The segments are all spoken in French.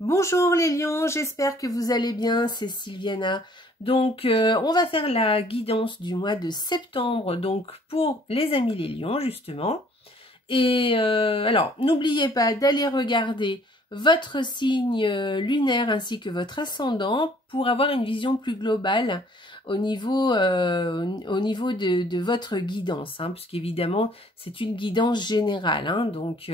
Bonjour les lions, j'espère que vous allez bien, c'est Sylviana. Donc on va faire la guidance du mois de septembre, donc pour les amis les lions justement. Et alors n'oubliez pas d'aller regarder votre signe lunaire ainsi que votre ascendant pour avoir une vision plus globale au niveau de votre guidance, hein, puisqu'évidemment c'est une guidance générale, hein, donc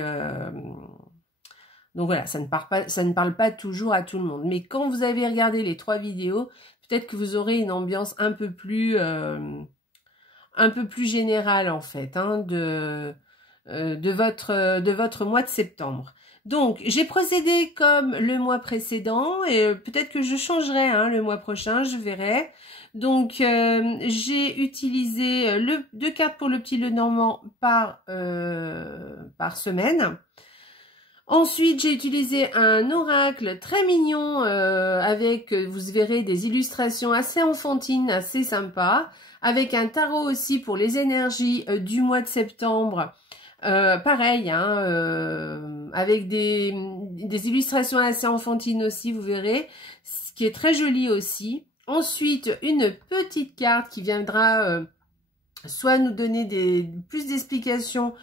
voilà, ça ne parle pas toujours à tout le monde. Mais quand vous avez regardé les 3 vidéos, peut-être que vous aurez une ambiance un peu plus générale en fait, hein, de votre mois de septembre. Donc, j'ai procédé comme le mois précédent et peut-être que je changerai, hein, le mois prochain, je verrai. Donc, j'ai utilisé 2 cartes pour le petit Lenormand par semaine. Ensuite, j'ai utilisé un oracle très mignon avec, vous verrez, des illustrations assez enfantines, assez sympas, avec un tarot aussi pour les énergies du mois de septembre. Pareil, hein, avec des illustrations assez enfantines aussi, vous verrez, ce qui est très joli aussi. Ensuite, une petite carte qui viendra soit nous donner plus d'explications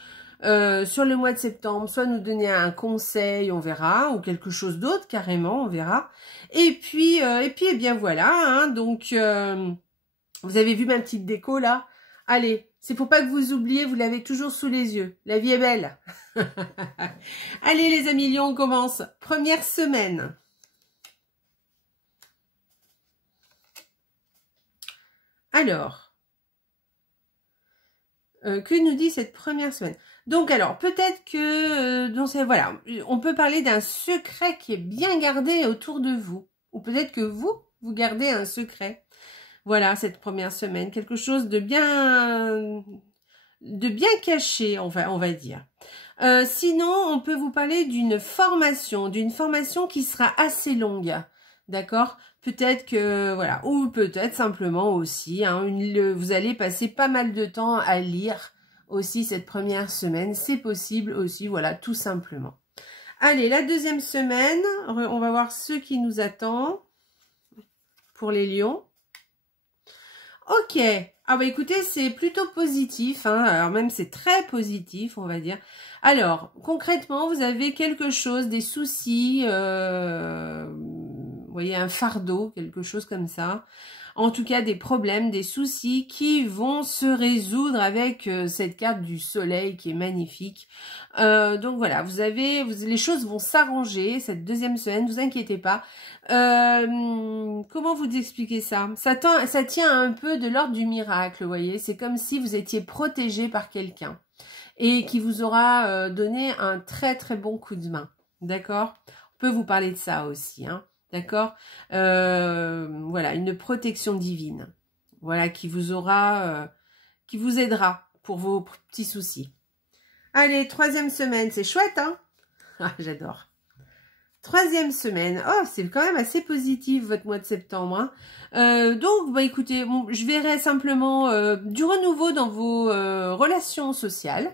sur le mois de septembre, soit nous donner un conseil, on verra, ou quelque chose d'autre carrément, on verra. Et puis eh bien voilà, hein, donc vous avez vu ma petite déco là. Allez, c'est pour pas que vous oubliez, vous l'avez toujours sous les yeux. La vie est belle. Allez les amis lions, on commence. Première semaine. Alors, que nous dit cette première semaine? Donc alors, peut-être que, voilà, on peut parler d'un secret qui est bien gardé autour de vous. Ou peut-être que vous gardez un secret. Voilà, cette première semaine, quelque chose de bien caché, on va dire. Sinon, on peut vous parler d'une formation qui sera assez longue, d'accord? Peut-être que, voilà, ou peut-être simplement aussi, hein, vous allez passer pas mal de temps à lire aussi cette première semaine, c'est possible aussi, voilà, tout simplement. Allez, la deuxième semaine, on va voir ce qui nous attend pour les lions. Ok, ah bah écoutez, c'est plutôt positif, hein. Alors même c'est très positif, on va dire. Alors, concrètement, vous avez quelque chose, des soucis, vous voyez, un fardeau, quelque chose comme ça. En tout cas, des problèmes, des soucis qui vont se résoudre avec cette carte du soleil qui est magnifique. Donc voilà, les choses vont s'arranger cette deuxième semaine, ne vous inquiétez pas. Comment vous expliquer ça? Ça tient un peu de l'ordre du miracle, vous voyez. C'est comme si vous étiez protégé par quelqu'un et qui vous aura donné un très très bon coup de main. D'accord? On peut vous parler de ça aussi, hein. D'accord, voilà, une protection divine, voilà, qui vous aidera pour vos petits soucis. Allez, troisième semaine, c'est chouette, hein? Ah, j'adore. Troisième semaine, oh, c'est quand même assez positif votre mois de septembre, hein. Donc, bah écoutez, bon, je verrai simplement du renouveau dans vos relations sociales.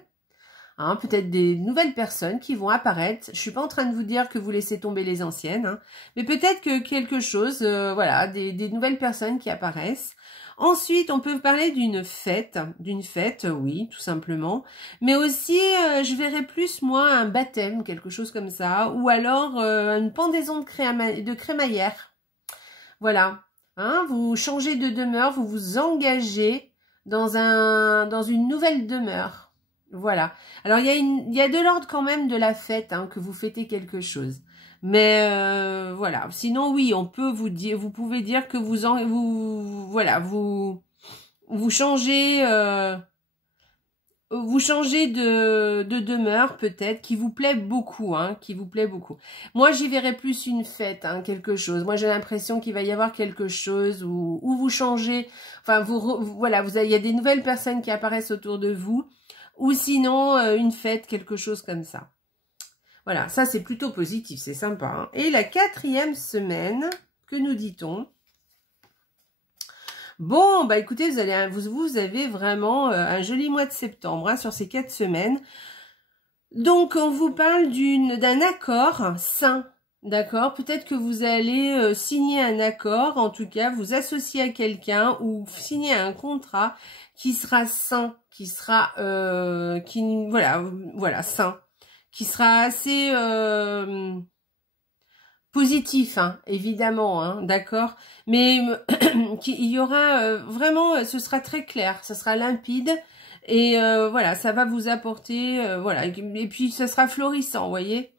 Hein, peut-être des nouvelles personnes qui vont apparaître. Je suis pas en train de vous dire que vous laissez tomber les anciennes, hein, mais peut-être que quelque chose, voilà, des nouvelles personnes qui apparaissent. Ensuite, on peut parler d'une fête, oui, tout simplement. Mais aussi, je verrais plus, moi, un baptême, quelque chose comme ça, ou alors une pendaison de crémaillère. Voilà, hein, vous changez de demeure, vous vous engagez dans une nouvelle demeure. Voilà. Alors, il y a de l'ordre quand même de la fête, hein, que vous fêtez quelque chose. Mais voilà. Sinon, oui, on peut vous pouvez dire que vous changez de demeure peut-être qui vous plaît beaucoup, hein, qui vous plaît beaucoup. Moi, j'y verrais plus une fête, hein, quelque chose. Moi, j'ai l'impression qu'il va y avoir quelque chose où vous changez. Enfin, voilà, il y a des nouvelles personnes qui apparaissent autour de vous. Ou sinon, une fête, quelque chose comme ça. Voilà, ça c'est plutôt positif, c'est sympa, hein. Et la quatrième semaine, que nous dit-on? Bon, bah écoutez, vous avez vraiment un joli mois de septembre, hein, sur ces 4 semaines. Donc, on vous parle d'un accord sain. D'accord? Peut-être que vous allez signer un accord, en tout cas, vous associer à quelqu'un ou signer un contrat qui sera sain, qui sera, voilà, sain, qui sera assez positif, hein, évidemment, hein, d'accord? Mais il y aura vraiment, ce sera très clair, ce sera limpide. Et voilà, ça va vous apporter, voilà, et puis ça sera florissant, vous voyez.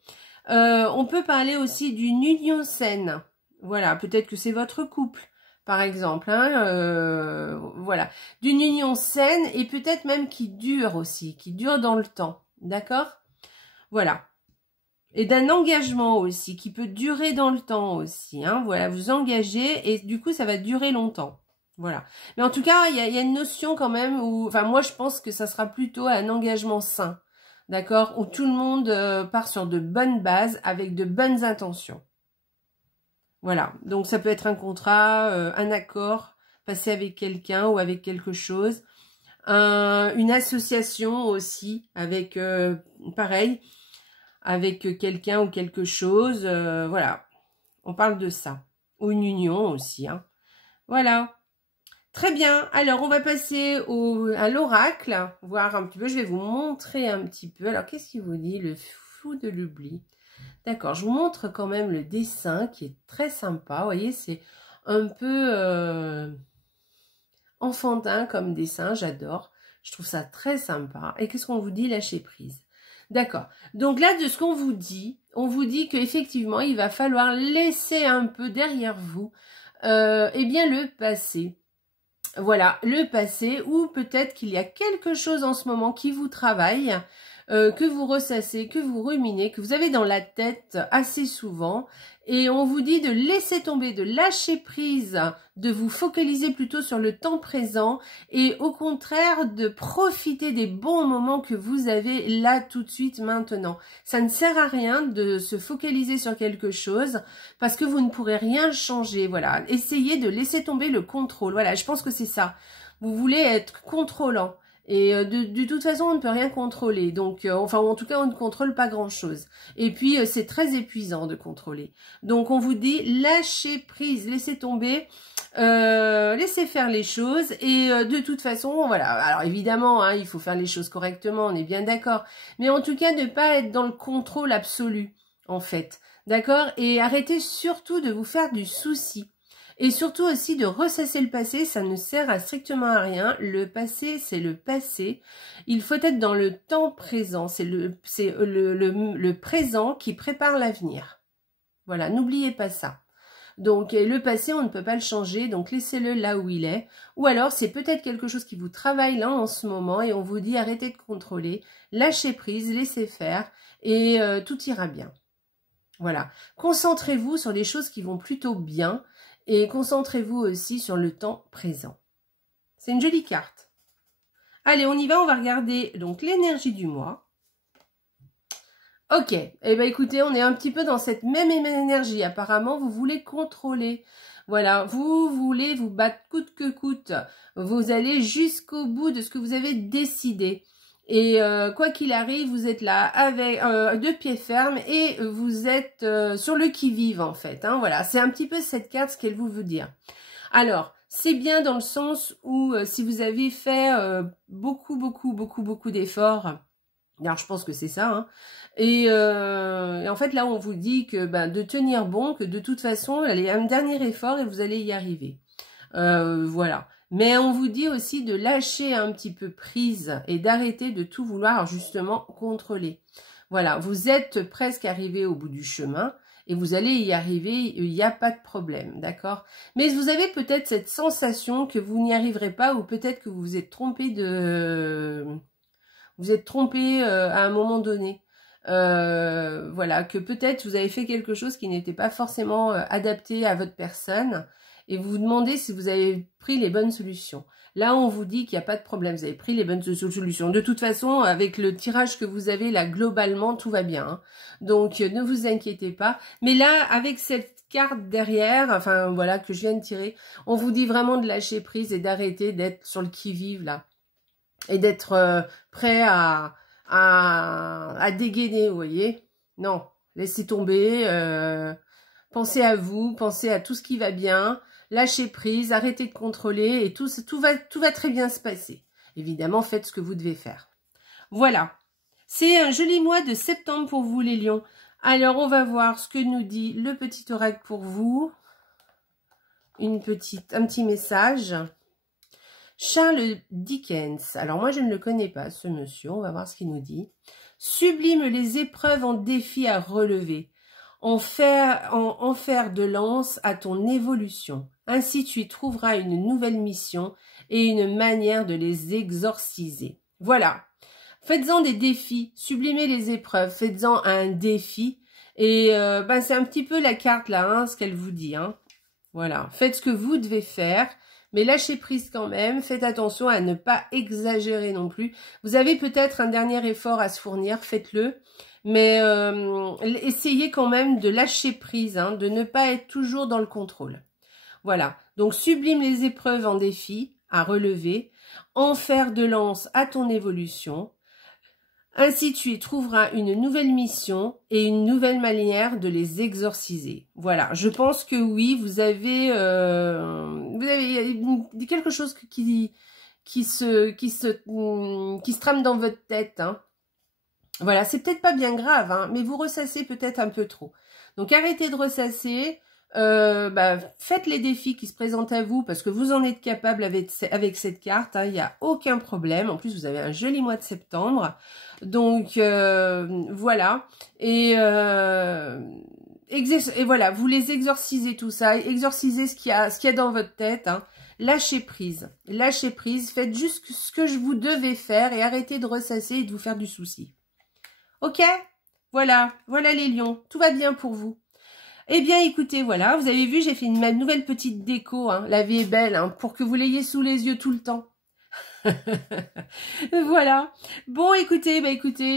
On peut parler aussi d'une union saine. Voilà, peut-être que c'est votre couple, par exemple. Hein, voilà, d'une union saine et peut-être même qui dure aussi, qui dure dans le temps. D'accord? Voilà. Et d'un engagement aussi, qui peut durer dans le temps aussi. Hein, voilà, vous engagez et du coup, ça va durer longtemps. Voilà. Mais en tout cas, il y a une notion quand même où, enfin, moi, je pense que ça sera plutôt un engagement sain. D'accord? Où tout le monde part sur de bonnes bases, avec de bonnes intentions. Voilà. Donc, ça peut être un contrat, un accord, passé avec quelqu'un ou avec quelque chose. Une association aussi, avec, pareil, avec quelqu'un ou quelque chose. Voilà. On parle de ça. Ou une union aussi. Hein. Voilà. Très bien. Alors, on va passer à l'oracle. Voir un petit peu. Je vais vous montrer un petit peu. Alors, qu'est-ce qu'il vous dit? Le fou de l'oubli. D'accord. Je vous montre quand même le dessin qui est très sympa. Vous voyez, c'est un peu enfantin comme dessin. J'adore. Je trouve ça très sympa. Et qu'est-ce qu'on vous dit? Lâcher prise. D'accord. Donc là, de ce qu'on vous dit, on vous dit qu'effectivement, il va falloir laisser un peu derrière vous eh bien, le passé. Voilà, le passé, ou peut-être qu'il y a quelque chose en ce moment qui vous travaille, que vous ressassez, que vous ruminez, que vous avez dans la tête assez souvent, et on vous dit de laisser tomber, de lâcher prise, de vous focaliser plutôt sur le temps présent, et au contraire de profiter des bons moments que vous avez là tout de suite maintenant. Ça ne sert à rien de se focaliser sur quelque chose, parce que vous ne pourrez rien changer, voilà. Essayez de laisser tomber le contrôle, voilà, je pense que c'est ça. Vous voulez être contrôlant. Et de toute façon, on ne peut rien contrôler. Donc, enfin, en tout cas, on ne contrôle pas grand-chose. Et puis, c'est très épuisant de contrôler. Donc, on vous dit, lâchez prise, laissez tomber, laissez faire les choses. Et de toute façon, voilà. Alors, évidemment, hein, il faut faire les choses correctement, on est bien d'accord. Mais en tout cas, ne pas être dans le contrôle absolu, en fait. D'accord? Et arrêtez surtout de vous faire du souci. Et surtout aussi de ressasser le passé, ça ne sert à strictement à rien. Le passé, c'est le passé. Il faut être dans le temps présent. C'est le présent qui prépare l'avenir. Voilà, n'oubliez pas ça. Donc, le passé, on ne peut pas le changer, donc laissez-le là où il est. Ou alors, c'est peut-être quelque chose qui vous travaille là en ce moment et on vous dit arrêtez de contrôler, lâchez prise, laissez faire et tout ira bien. Voilà, concentrez-vous sur les choses qui vont plutôt bien. Et concentrez-vous aussi sur le temps présent. C'est une jolie carte. Allez, on y va, on va regarder donc l'énergie du mois. Ok, eh bien écoutez, on est un petit peu dans cette même énergie. Apparemment, vous voulez contrôler. Voilà, vous voulez vous battre coûte que coûte. Vous allez jusqu'au bout de ce que vous avez décidé. Et quoi qu'il arrive, vous êtes là avec deux pieds fermes et vous êtes sur le qui-vive en fait. Hein, voilà, c'est un petit peu cette carte ce qu'elle vous veut dire. Alors, c'est bien dans le sens où si vous avez fait beaucoup d'efforts, alors je pense que c'est ça, hein, et en fait là on vous dit que de tenir bon, que de toute façon, allez, un dernier effort et vous allez y arriver. Voilà. Mais on vous dit aussi de lâcher un petit peu prise et d'arrêter de tout vouloir justement contrôler. Voilà, vous êtes presque arrivé au bout du chemin et vous allez y arriver, il n'y a pas de problème, d'accord? Mais vous avez peut-être cette sensation que vous n'y arriverez pas ou peut-être que vous vous êtes trompé à un moment donné. Voilà, que peut-être vous avez fait quelque chose qui n'était pas forcément adapté à votre personne. Et vous vous demandez si vous avez pris les bonnes solutions. Là, on vous dit qu'il n'y a pas de problème, vous avez pris les bonnes solutions. De toute façon, avec le tirage que vous avez là, globalement, tout va bien. Hein. Donc, ne vous inquiétez pas. Mais là, avec cette carte derrière, enfin voilà, que je viens de tirer, on vous dit vraiment de lâcher prise et d'arrêter d'être sur le qui-vive là. Et d'être prêt à dégainer, vous voyez. Non. Laissez tomber, pensez à vous, pensez à tout ce qui va bien, lâchez prise, arrêtez de contrôler et tout va très bien se passer. Évidemment, faites ce que vous devez faire. Voilà, c'est un joli mois de septembre pour vous les lions. Alors, on va voir ce que nous dit le petit oracle pour vous. Un petit message. Charles Dickens. Alors, moi, je ne le connais pas, ce monsieur. On va voir ce qu'il nous dit. Sublime les épreuves en défi à relever. En faire de lance à ton évolution. Ainsi, tu y trouveras une nouvelle mission et une manière de les exorciser. Voilà. Faites-en des défis, sublimez les épreuves, faites-en un défi. Et c'est un petit peu la carte là, hein, ce qu'elle vous dit. Hein. Voilà, faites ce que vous devez faire, mais lâchez prise quand même. Faites attention à ne pas exagérer non plus. Vous avez peut-être un dernier effort à se fournir, faites-le. Mais essayez quand même de lâcher prise, hein, de ne pas être toujours dans le contrôle. Voilà, donc sublime les épreuves en défi à relever, en faire de lance à ton évolution. Ainsi, tu y trouveras une nouvelle mission et une nouvelle manière de les exorciser. Voilà, je pense que oui, vous avez quelque chose qui se trame dans votre tête. Hein. Voilà, c'est peut-être pas bien grave, hein, mais vous ressassez peut-être un peu trop. Donc, arrêtez de ressasser. Faites les défis qui se présentent à vous parce que vous en êtes capable avec cette carte, hein, il n'y a aucun problème. En plus, vous avez un joli mois de septembre. Donc, voilà. Et voilà, vous les exorcisez tout ça. Exorcisez ce qu'il y a dans votre tête. Hein. Lâchez prise. Lâchez prise. Faites juste ce que vous devez faire et arrêtez de ressasser et de vous faire du souci. Ok? Voilà. Voilà les lions. Tout va bien pour vous. Eh bien, écoutez, voilà, vous avez vu, j'ai fait ma nouvelle petite déco, hein, la vie est belle, hein, pour que vous l'ayez sous les yeux tout le temps. Voilà. Bon, écoutez,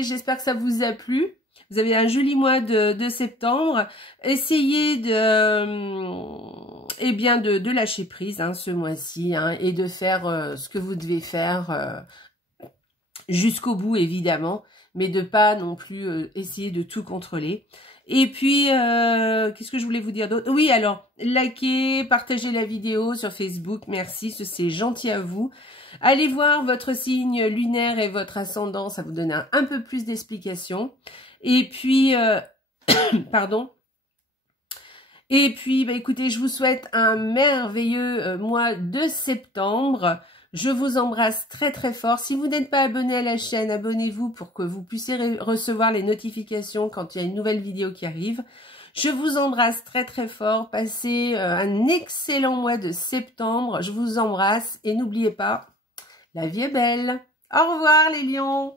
j'espère que ça vous a plu. Vous avez un joli mois de septembre. Essayez de lâcher prise hein, ce mois-ci hein, et de faire ce que vous devez faire jusqu'au bout, évidemment, mais de pas non plus essayer de tout contrôler. Et puis, qu'est-ce que je voulais vous dire d'autre? Oui, alors, likez, partagez la vidéo sur Facebook, merci, c'est gentil à vous. Allez voir votre signe lunaire et votre ascendant, ça vous donne un peu plus d'explications. Et puis, pardon. Et puis, écoutez, je vous souhaite un merveilleux mois de septembre. Je vous embrasse très très fort. Si vous n'êtes pas abonné à la chaîne, abonnez-vous pour que vous puissiez recevoir les notifications quand il y a une nouvelle vidéo qui arrive. Je vous embrasse très très fort. Passez un excellent mois de septembre. Je vous embrasse et n'oubliez pas, la vie est belle. Au revoir les lions.